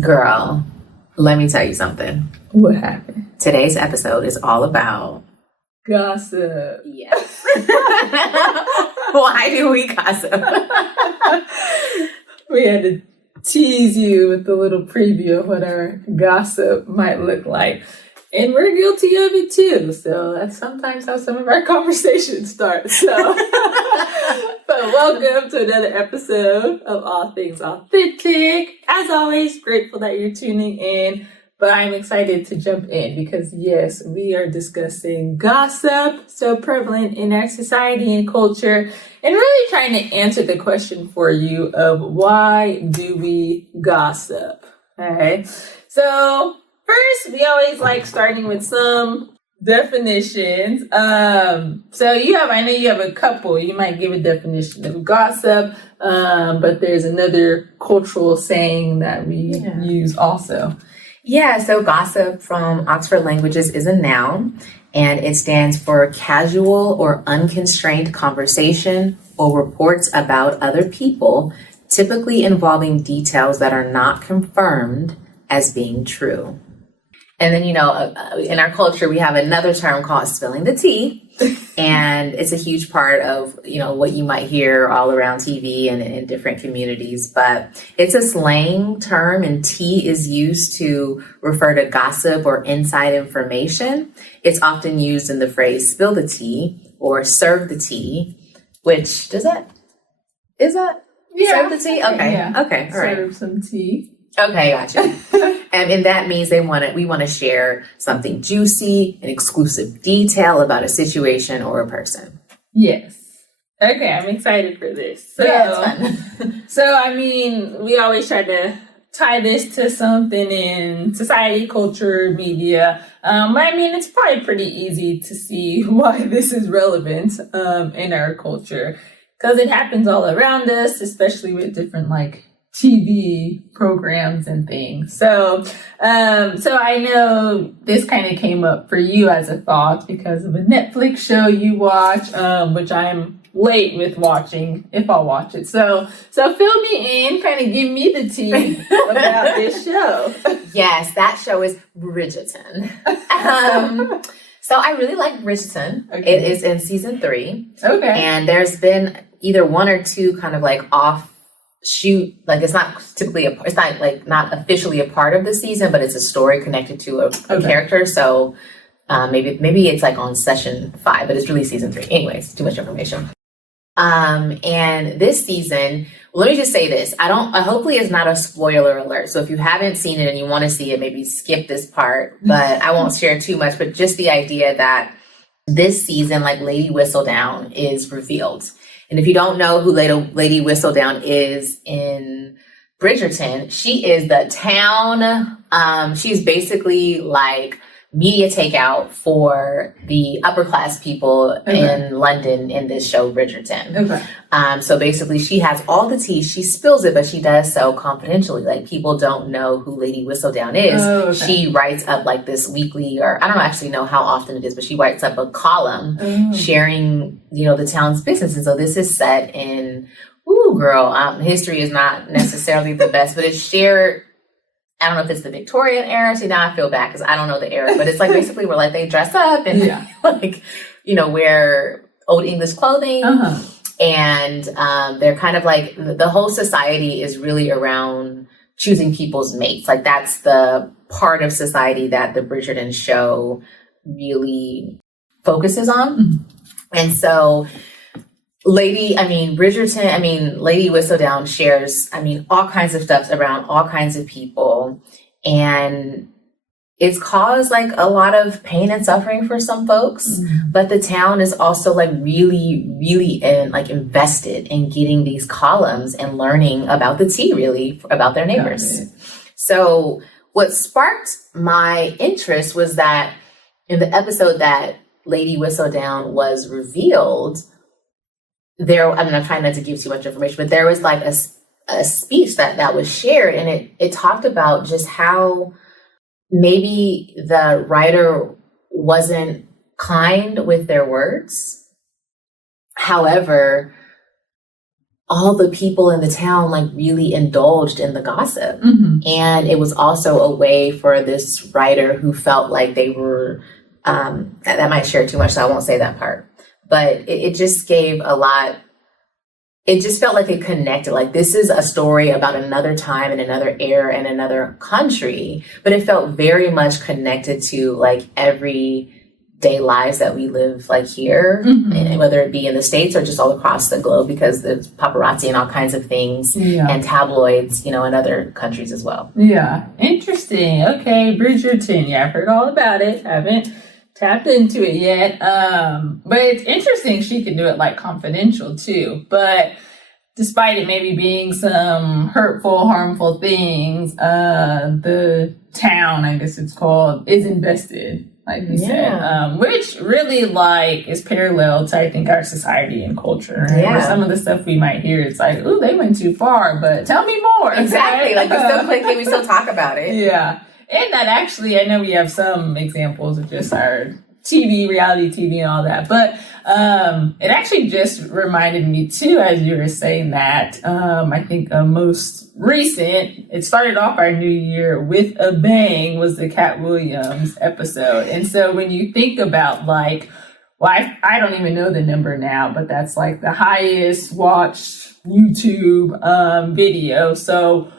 Girl, let me tell you something. What happened? Today's episode is all about gossip. Yes. Why do we gossip? We had to tease you with a little preview of what our gossip might look like. And we're guilty of it too. So that's sometimes how some of our conversations start. So, but welcome to another episode of All Things Authentic. As always, grateful that you're tuning in. But I'm excited to jump in because, yes, we are discussing gossip, so prevalent in our society and culture, and really trying to answer the question for you of why do we gossip? All right. So first, we always like starting with some definitions. So I know you have a couple. You might give a definition of gossip, but there's another cultural saying that we use also. Yeah, so gossip from Oxford Languages is a noun, and it stands for casual or unconstrained conversation or reports about other people, typically involving details that are not confirmed as being true. And then, in our culture, we have another term called spilling the tea. And it's a huge part of, what you might hear all around TV and in different communities. But it's a slang term, and tea is used to refer to gossip or inside information. It's often used in the phrase spill the tea or serve the tea, which is that? Yeah. Serve the tea? Okay. Yeah. Okay. All right. Serve some tea. Okay, gotcha. And that means we want to share something juicy, an exclusive detail about a situation or a person. Yes. Okay, I'm excited for this. So, yeah, it's fun. So, we always try to tie this to something in society, culture, media. It's probably pretty easy to see why this is relevant in our culture because it happens all around us, especially with different TV programs and things. So I know this kind of came up for you as a thought because of a Netflix show you watch, which I'm late with watching, if I'll watch it. So fill me in, kind of give me the tea about this show. Yes, that show is Bridgerton. So I really like Bridgerton. Okay. It is in season 3. Okay. And there's been either one or two kind of offshoot, it's not typically not officially a part of the season, but it's a story connected to a character. So maybe it's on session 5, but it's really season 3. Anyways, too much information. And this season, let me just say this. Hopefully it's not a spoiler alert. So if you haven't seen it and you want to see it, maybe skip this part, but I won't share too much, but just the idea that this season, Lady Whistledown is revealed. And if you don't know who Lady Whistledown is in Bridgerton, she is the town. She's basically media takeout for the upper class people in London in this show, Bridgerton. Okay. So basically she has all the tea. She spills it, but she does so confidentially. People don't know who Lady Whistledown is. Oh, okay. She writes up this weekly, or I don't actually know how often it is, but she writes up a column sharing, the town's business. And so this is set in, history is not necessarily the best, but it's shared. I don't know if it's the Victorian era. See, now I feel bad because I don't know the era, but it's basically where they dress up and wear old English clothing. And they're kind of the whole society is really around choosing people's mates. That's the part of society that the Bridgerton show really focuses on. And so Lady Whistledown shares, all kinds of stuff around all kinds of people. And it's caused a lot of pain and suffering for some folks. But the town is also really, really invested in getting these columns and learning about the tea, really, about their neighbors. So what sparked my interest was that in the episode that Lady Whistledown was revealed, I'm trying not to give too much information, but there was a speech that was shared, and it talked about just how maybe the writer wasn't kind with their words. However, all the people in the town like really indulged in the gossip. And it was also a way for this writer who felt like they were, that might share too much, so I won't say that part. But it just gave a lot, it just felt like it connected. Like, this is a story about another time and another era and another country, but it felt very much connected to like everyday lives that we live like here, and whether it be in the States or just all across the globe, because there's paparazzi and all kinds of things and tabloids, you know, in other countries as well. Yeah, interesting. Okay, Bridgerton. Yeah, I've heard all about it. Haven't tapped into it yet. But it's interesting she could do it like confidential too. But despite it maybe being some hurtful, harmful things, the town, I guess it's called, is invested, like you said, which really like is parallel to, I think, our society and culture. Right? Where some of the stuff we might hear, it's like, ooh, they went too far, but tell me more. Exactly. Like, we still click it, we still talk about it. Yeah. And that actually, I know we have some examples of just our reality TV and all that, but it actually just reminded me too, as you were saying that, I think most recent, it started off our new year with a bang, was the Cat Williams episode. And so when you think about like, well, I don't even know the number now, but that's like the highest watched YouTube video. So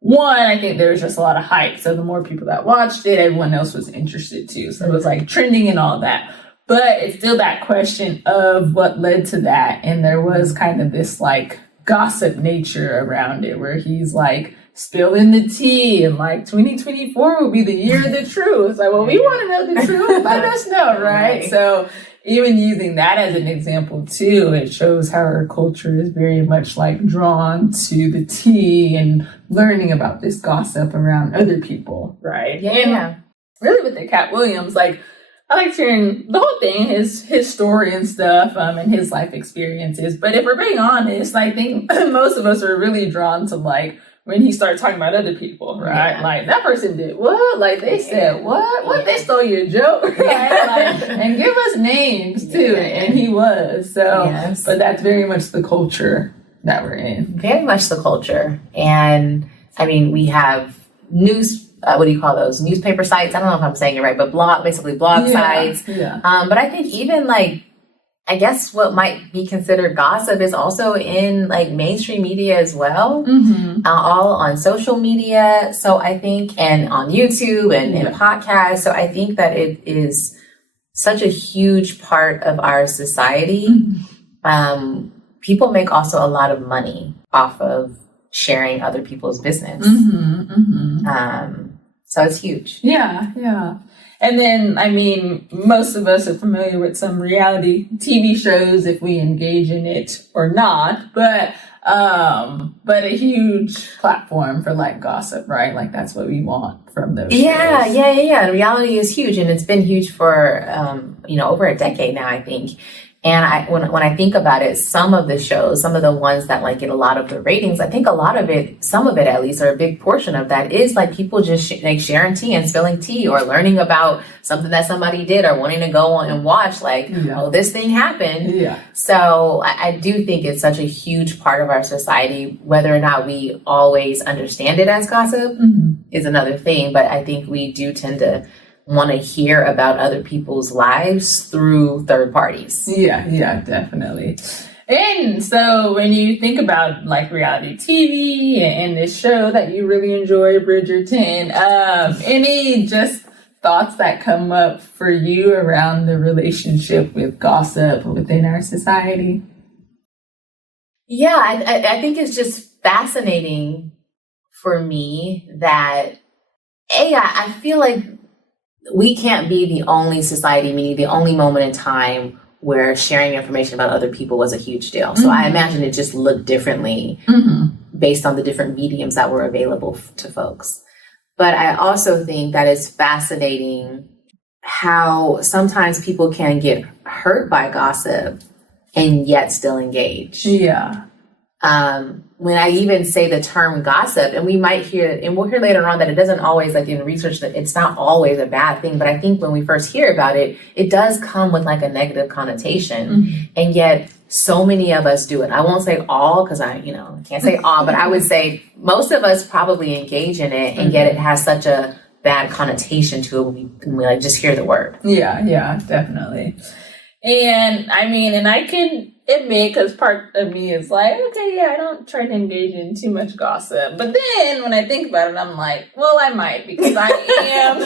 one, I think there was just a lot of hype. So the more people that watched it, everyone else was interested too. So it was like trending and all that. But it's still that question of what led to that. And there was kind of this like gossip nature around it, where he's like spilling the tea and like 2024 will be the year of the truth. It's like, well, we want to know the truth. Let us know, right? So even using that as an example too, it shows how our culture is very much like drawn to the tea and learning about this gossip around other people, right? And really with the Cat Williams, like, I liked hearing the whole thing, his story and stuff, and his life experiences. But if we're being honest, I think most of us are really drawn to like when he started talking about other people, right? Like, that person did what? Like, they said what? What? They stole your joke, right? Like, and give us names too. And he was. So, but that's very much the culture that we're in. Very much the culture. And I mean, we have news, what do you call those? Newspaper sites? I don't know if I'm saying it right, but basically blog sites. But I think even like, I guess what might be considered gossip is also in like mainstream media as well, all on social media. So I think, and on YouTube and podcasts. So I think that it is such a huge part of our society. People make also a lot of money off of sharing other people's business. So it's huge. Yeah. And then, I mean, most of us are familiar with some reality TV shows if we engage in it or not, but a huge platform for like gossip, right? Like, that's what we want from those shows. Yeah. Reality is huge, and it's been huge for, over a decade now, I think. And when I think about it, some of the shows, some of the ones that like get a lot of the ratings, I think a lot of it, some of it at least, or a big portion of that is like people just like sharing tea and spilling tea, or learning about something that somebody did, or wanting to go on and watch like, oh, this thing happened. So I do think it's such a huge part of our society. Whether or not we always understand it as gossip is another thing. But I think we do tend to want to hear about other people's lives through third parties. Yeah, definitely. And so when you think about like reality TV and this show that you really enjoy, Bridgerton, any just thoughts that come up for you around the relationship with gossip within our society? Yeah, I think it's just fascinating for me that, I feel like we can't be the only society, meaning the only moment in time where sharing information about other people was a huge deal. So I imagine it just looked differently based on the different mediums that were available to folks. But I also think that it's fascinating how sometimes people can get hurt by gossip and yet still engage. When I even say the term gossip, and we might hear, and we'll hear later on that it doesn't always, like in research, that it's not always a bad thing. But I think when we first hear about it, it does come with like a negative connotation. And yet so many of us do it. I won't say all because I can't say all, but I would say most of us probably engage in it, and yet it has such a bad connotation to it when we like just hear the word. Yeah, definitely. And I mean, and I can admit, because part of me is like, okay, yeah, I don't try to engage in too much gossip. But then when I think about it, I'm like, well, I might, because I am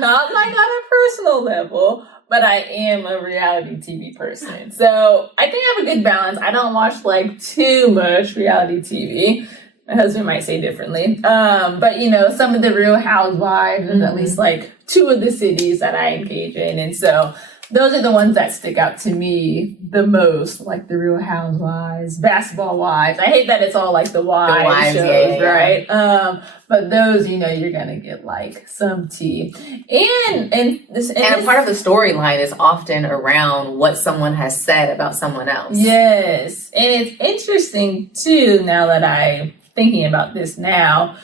not like on a personal level, but I am a reality TV person. So I think I have a good balance. I don't watch like too much reality TV. My husband might say differently. But some of the Real Housewives, there's at least like 2 of the cities that I engage in. And so those are the ones that stick out to me the most, like the Real Housewives, Basketball Wives. I hate that it's all like the wives shows, right? But those, you're gonna get like some tea, and a part of the storyline is often around what someone has said about someone else. Yes, and it's interesting too. Now that I'm thinking about this now,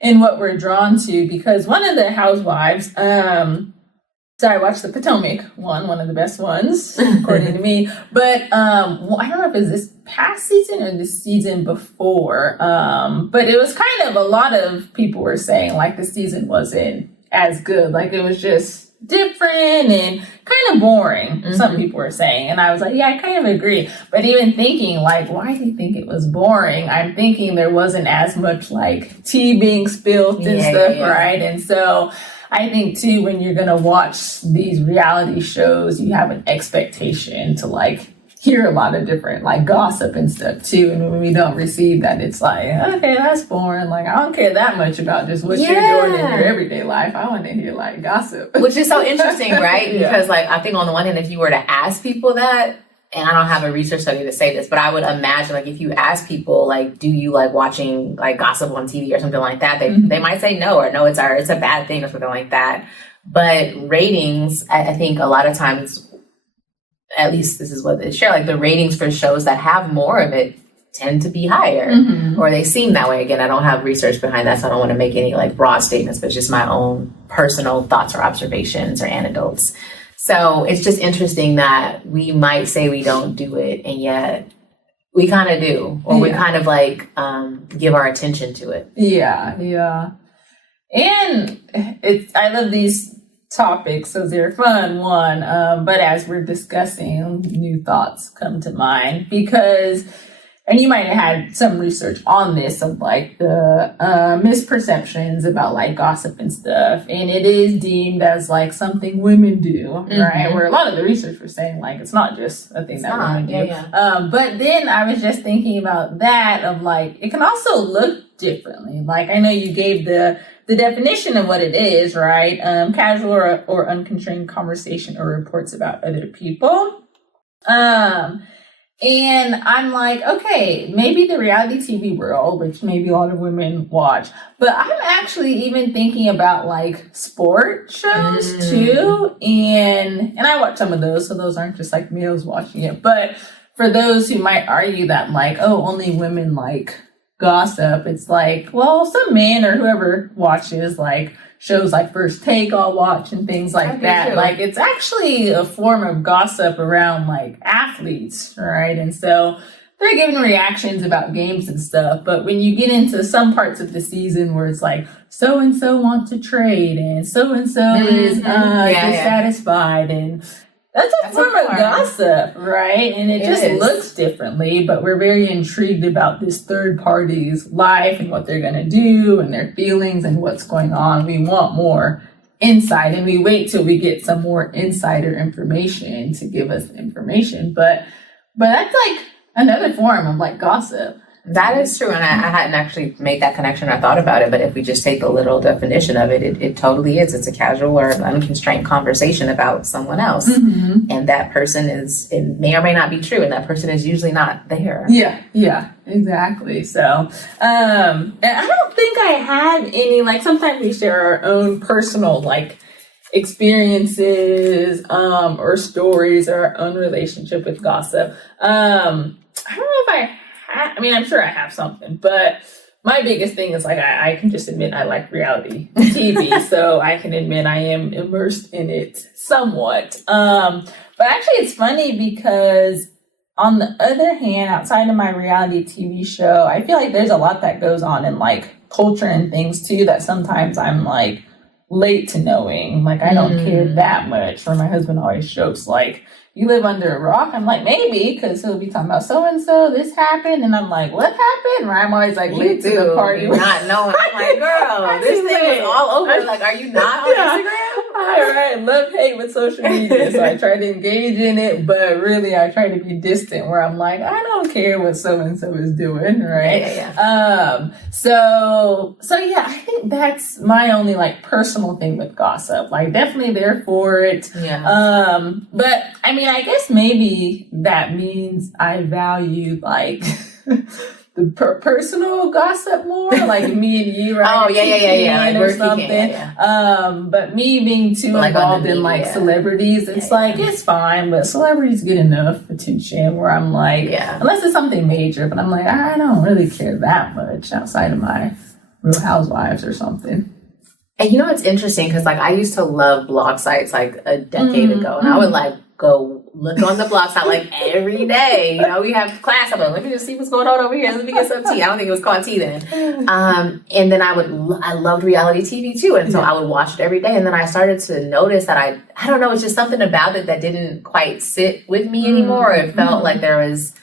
and what we're drawn to, because one of the housewives, so I watched the Potomac one of the best ones, according to me. But I don't know if it's this past season or the season before. But it was kind of, a lot of people were saying like the season wasn't as good. Like it was just different and kind of boring, some people were saying. And I was like, yeah, I kind of agree. But even thinking like, why do you think it was boring? I'm thinking there wasn't as much like tea being spilled and stuff, right? And so I think too, when you're gonna watch these reality shows, you have an expectation to like hear a lot of different like gossip and stuff too. And when we don't receive that, it's like, okay, that's boring. Like I don't care that much about just what you're doing in your everyday life. I want to hear like gossip. Which is so interesting, right? Because like I think on the one hand, if you were to ask people that, and I don't have a research study to say this, but I would imagine like if you ask people like, do you like watching like gossip on TV or something like that, they might say no, or no, it's a bad thing or something like that. But ratings, I think a lot of times, at least this is what they share, like the ratings for shows that have more of it tend to be higher, or they seem that way. Again, I don't have research behind that, so I don't want to make any like broad statements, but just my own personal thoughts or observations or anecdotes. So it's just interesting that we might say we don't do it, and yet we kind of do, or we kind of like give our attention to it. Yeah. And I love these topics, so they're fun, but as we're discussing, new thoughts come to mind, because, and you might have had some research on this, of like the misperceptions about like gossip and stuff, and it is deemed as like something women do, right? Where a lot of the research was saying like it's not just a thing that women do. But then I was just thinking about that, of like it can also look differently. Like I know you gave the definition of what it is, right? Casual or unconstrained conversation or reports about other people. And I'm like, okay, maybe the reality TV world, which maybe a lot of women watch, but I'm actually even thinking about like sport shows too. And I watch some of those, so those aren't just like males watching it. But for those who might argue that like, oh, only women like gossip, it's like, well, some men or whoever watches like shows like First Take I'll watch and things like that. Like it's actually a form of gossip around like athletes, right? And so they're giving reactions about games and stuff. But when you get into some parts of the season where it's like so and so wants to trade and so is dissatisfied, and that's a form of gossip, right? And it just looks differently, but we're very intrigued about this third party's life and what they're going to do and their feelings and what's going on. We want more insight, and we wait till we get some more insider information to give us information. But that's like another form of like gossip. That is true, and I hadn't actually made that connection or thought about it, but if we just take the literal definition of it, it totally is. It's a casual or unconstrained conversation about someone else, and that person it may or may not be true, and that person is usually not there. Yeah, exactly. So, and I don't think I had any, like, sometimes we share our own personal, like, experiences or stories or our own relationship with gossip. I don't know if I mean, I'm sure I have something, but my biggest thing is like, I can just admit I like reality TV, so I can admit I am immersed in it somewhat. But actually it's funny because on the other hand, outside of my reality TV show, I feel like there's a lot that goes on in like culture and things too that sometimes I'm like late to knowing. Like I don't care that much. Or my husband always jokes like, "You live under a rock?" I'm like, maybe, because he'll be talking about so and so, this happened, and I'm like, what happened? Or I'm always like late to the party, not knowing. I'm like, girl, this thing was all over. Like, are you not on Instagram? All right, love hate with social media, so I try to engage in it, but really I try to be distant. Where I'm like, I don't care what so and so is doing, right? Yeah. So yeah, I think that's my only like personal thing with gossip. Like, definitely there for it. Yeah. But I mean, I guess maybe that means I value like the personal gossip more, like me and you, right? Oh, yeah. Like, or something. But me being too like involved in like celebrities, it's like it's fine, but celebrities get enough attention where I'm like, unless it's something major, but I'm like, I don't really care that much outside of my Real Housewives or something. And you know, it's interesting because like I used to love blog sites like a decade ago, and I would like go look on the blog site like every day. You know, we have class. I'm like, let me just see what's going on over here. Let me get some tea. I don't think it was called tea then. And then I loved reality TV too, and so I would watch it every day. And then I started to notice that I don't know, it's just something about it that didn't quite sit with me anymore. It felt like there was.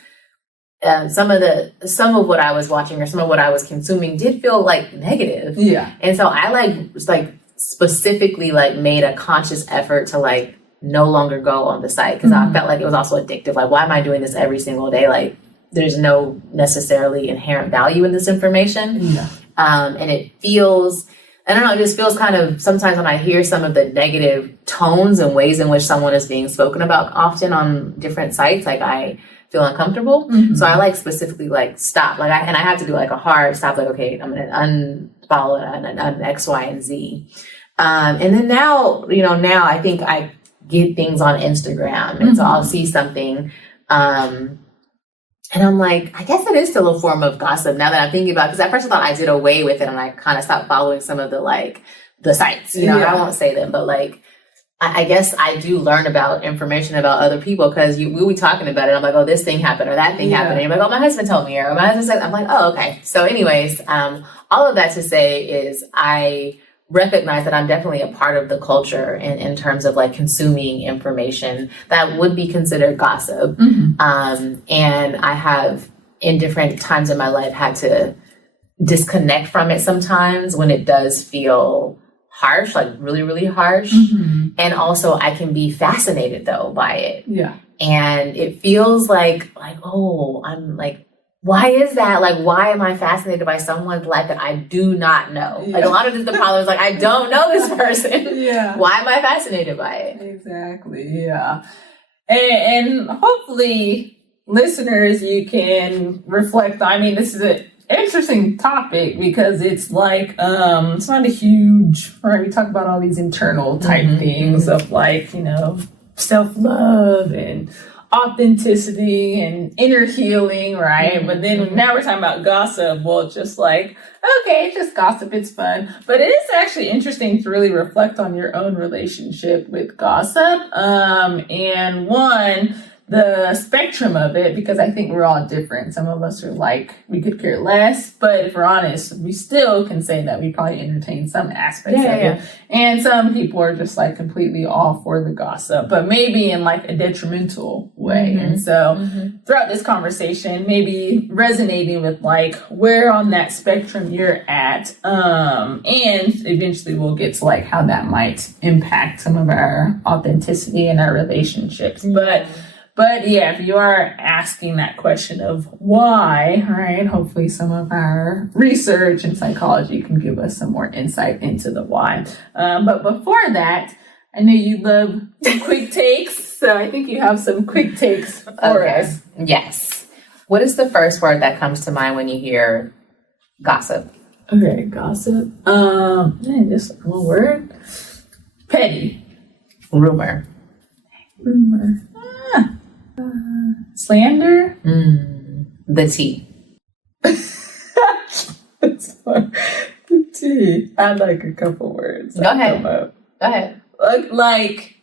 Some of what I was watching or some of what I was consuming did feel like negative. Yeah. And so I like specifically like made a conscious effort to like no longer go on the site because I felt like it was also addictive. Like, why am I doing this every single day? Like, there's no necessarily inherent value in this information. Yeah. And it feels, I don't know, it just feels kind of, sometimes when I hear some of the negative tones and ways in which someone is being spoken about often on different sites, like I feel uncomfortable. So I like specifically like stop. Like I have to do like a hard stop, like, okay, I'm gonna unfollow an X, Y, and Z. And then now I think I get things on Instagram. And so I'll see something, and I'm like, I guess it is still a form of gossip now that I'm thinking about it. Because at first I thought I did away with it and I kind of stopped following some of the sites, I won't say them, but like, I guess I do learn about information about other people because we'll be talking about it. I'm like, oh, this thing happened or that thing happened. And you're like, oh, my husband told me, or my husband said, I'm like, oh, okay. So anyways, all of that to say is I recognize that I'm definitely a part of the culture in terms of like consuming information that would be considered gossip. And I have in different times in my life had to disconnect from it sometimes when it does feel harsh, like really, really harsh. And also I can be fascinated though by it. Yeah. And it feels like, oh, I'm like, why is that? Like, why am I fascinated by someone's life that I do not know? Like a lot of the problem is like, I don't know this person. Why am I fascinated by it? Exactly. Yeah. And hopefully listeners, you can reflect. I mean, this is an interesting topic because it's like, it's not a huge, right? We talk about all these internal type things of like, self-love and authenticity and inner healing, right? But then now we're talking about gossip. Well, just like, okay, it's just gossip, it's fun. But it is actually interesting to really reflect on your own relationship with gossip. And one, the spectrum of it, because I think we're all different. Some of us are like, we could care less, but if we're honest, we still can say that we probably entertain some aspects of it. And some people are just like completely all for the gossip, but maybe in like a detrimental way. And so throughout this conversation, maybe resonating with like where on that spectrum you're at. And eventually we'll get to like how that might impact some of our authenticity and our relationships. But yeah, if you are asking that question of why, right, hopefully some of our research and psychology can give us some more insight into the why. But before that, I know you love quick takes, so I think you have some quick takes for us. Yes. What is the first word that comes to mind when you hear gossip? Okay, gossip. Just one word. Petty. Rumor. Slander? The tea. The tea. I like a couple words. Go ahead. Like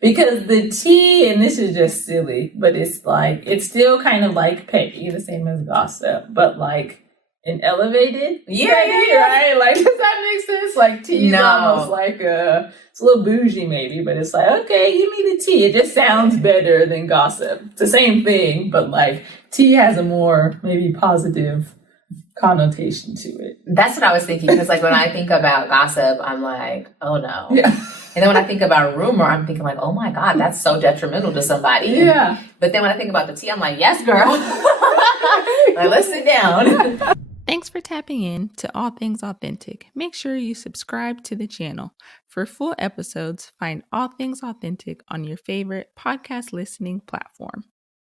Because the tea, and this is just silly, but it's like, it's still kind of like petty, the same as gossip, but like an elevated petty, right? Like, does that make sense? Like, tea is almost like it's a little bougie maybe, but it's like, okay, give me the tea. It just sounds better than gossip. It's the same thing, but like, tea has a more maybe positive connotation to it. That's what I was thinking, because like when I think about gossip, I'm like, oh no. Yeah. And then when I think about rumor, I'm thinking like, oh my God, that's so detrimental to somebody. Yeah. But then when I think about the tea, I'm like, yes, girl. Like, let's sit down. Thanks for tapping in to All Things Authentic. Make sure you subscribe to the channel. For full episodes, find All Things Authentic on your favorite podcast listening platform.